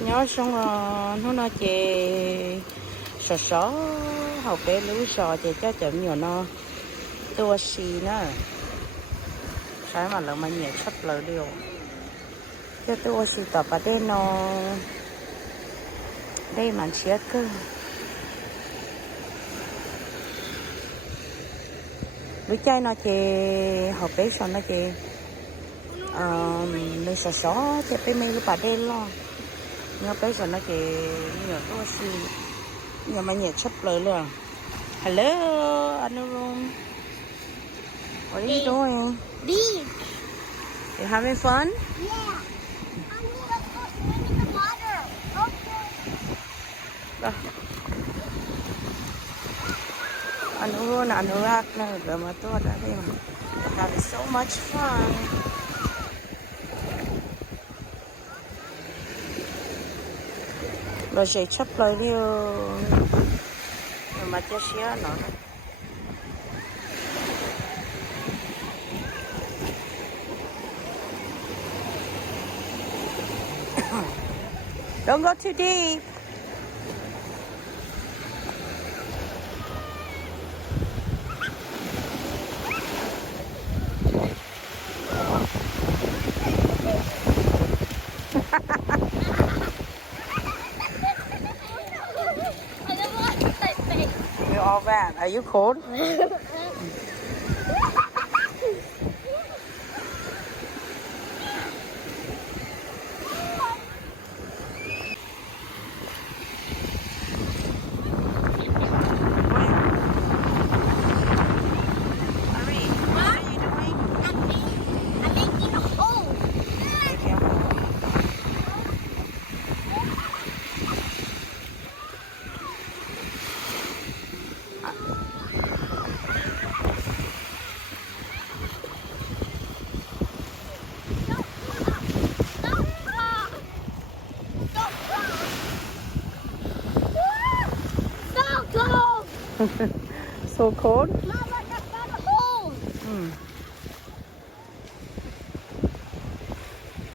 nhớ xong rồi nó nói chị sò sò học bé lúa sò chị cho chậm nhiều nó tua xì nữa sai mà lần mà nhẹ sắp lỡ điều cho tua xì tập ở đây nó đây mà chia cơ bữa chay nó chị học bé sò nó chị mình sò sò chị bé mấy cái bà đây lo nhớ bé sò nó chị nhiều tua xì nhưng mà nhẹ sắp lỡ luôn. Hello, Anurum. What are you doing? Beach. You having fun? Yeah. I need to go swim in the water. Okay. Anurum, Anurak na gamato na rin. Having so much fun. Rồi sẽ chấp lời liêu. Mà cho xía nó. Don't go too deep. You're all bad. Are you cold? So cold? Mama, that's not a hole.